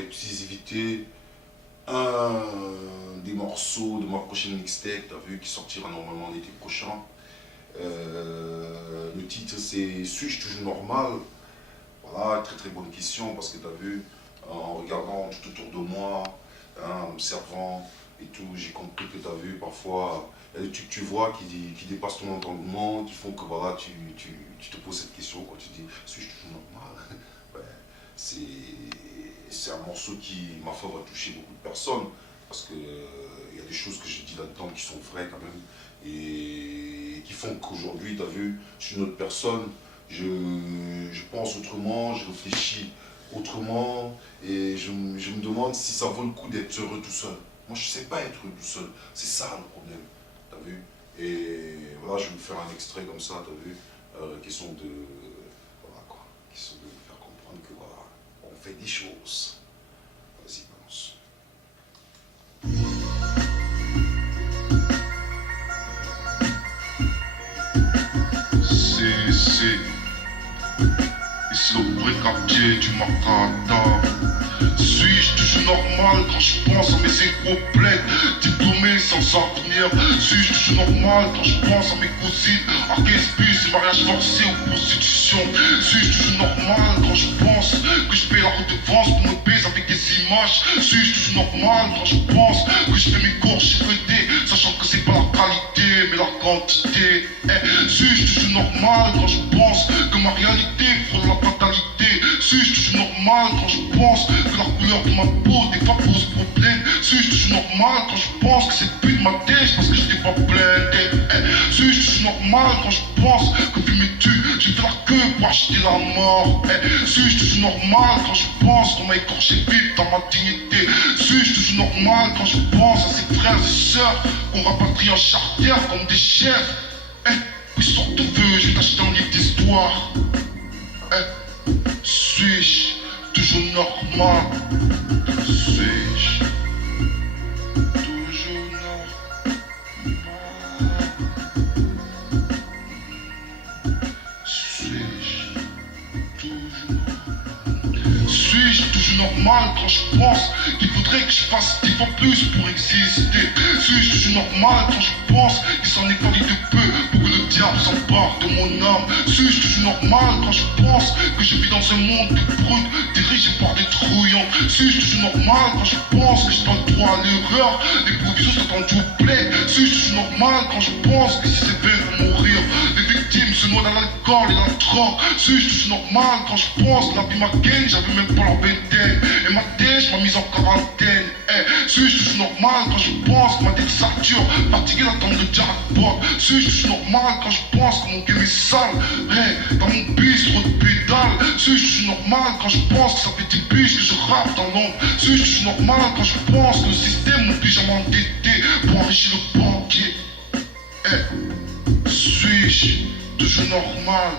l'exclusivité des morceaux de ma prochaine mixtape, t'as vu, qui sortira normalement l'été prochain. Le titre c'est Suis-je toujours normal? Voilà, très très bonne question parce que t'as vu, en regardant tout autour de moi, en observant et tout, j'ai compris que t'as vu parfois, il y a des trucs que tu vois qui dépassent ton entendement, qui font que voilà, tu te poses cette question quand tu dis suis-je toujours normal? Ouais, c'est un morceau qui, ma foi, va toucher beaucoup de personnes parce que il y a des choses que j'ai dit là-dedans qui sont vraies quand même et qui font qu'aujourd'hui, tu as vu, je suis une autre personne, je pense autrement, je réfléchis autrement et je me demande si ça vaut le coup d'être heureux tout seul. Moi, je sais pas être heureux tout seul, c'est ça le problème, tu as vu? Et voilà, je vais vous faire un extrait comme ça, tu as vu, question de, voilà quoi, question de vous faire comprendre que voilà, on fait des choses. Vas-y, balance. C'est ici le vrai quartier du Macadam. Suis-je toujours normal quand je pense à mes éco-plaides diplômés sans avenir? Suis-je toujours normal quand je pense à mes cousines à 15 bus et mariage forcé ou prostitution? Suis-je toujours normal quand je pense que je paie la redevance pour me baiser avec des images? Suis-je toujours normal quand je pense que je fais mes cours chez PD, sachant que c'est pas la qualité mais la quantité? Suis-je toujours normal quand je pense que ma réalité frôle la fatalité? Suis-je toujours normal quand je pense que la couleur de ma peau des fois pose problème? Suis-je toujours normal quand je pense que c'est plus de ma tête parce que je t'ai pas blindé? Suis-je toujours normal quand je pense que fumer tue, j'ai fait la queue pour acheter la mort? Suis-je toujours normal quand je pense qu'on m'a écorché vite dans ma dignité? Suis-je toujours normal quand je pense à ces frères et sœurs qu'on rapatrie en chartière comme des chefs? Puis sort de feu, je vais t'acheter un livre d'histoire. Suis-je toujours normal? Suis-je toujours normal? Suis-je toujours normal quand je pense qu'il faudrait que je fasse 10 fois plus pour exister? Suis-je toujours normal quand je pense qu'il s'en est fallu de peu pour que le diable s'empare de mon âme? Suis-je toujours normal quand je pense que je vis dans un monde de brut dirigé par des trouillons? Suis-je toujours normal quand je pense que j'ai pas le droit à l'erreur? Les provisions sont tendues au plaid. Suis-je toujours normal quand je pense que si c'est vrai vont mourir? Les victimes se noient dans l'alcool et la drogue. Suis-je toujours normal quand je pense que la vie m'a gagné, j'avais même pas la vingtaine et ma tête m'a mise en quarantaine? Suis-je toujours normal quand je pense que ma tête sature, fatigué d'attendre le jackpot? Suis-je toujours normal quand je pense que mon game est sale? Dans mon bis, trop de pédales. Suis-je toujours normal quand je pense que ça fait 10 biches que je rappe dans l'ombre? Suis-je toujours normal quand je pense que le système m'oblige à m'endetter pour enrichir le banquier? Suis-je toujours normal?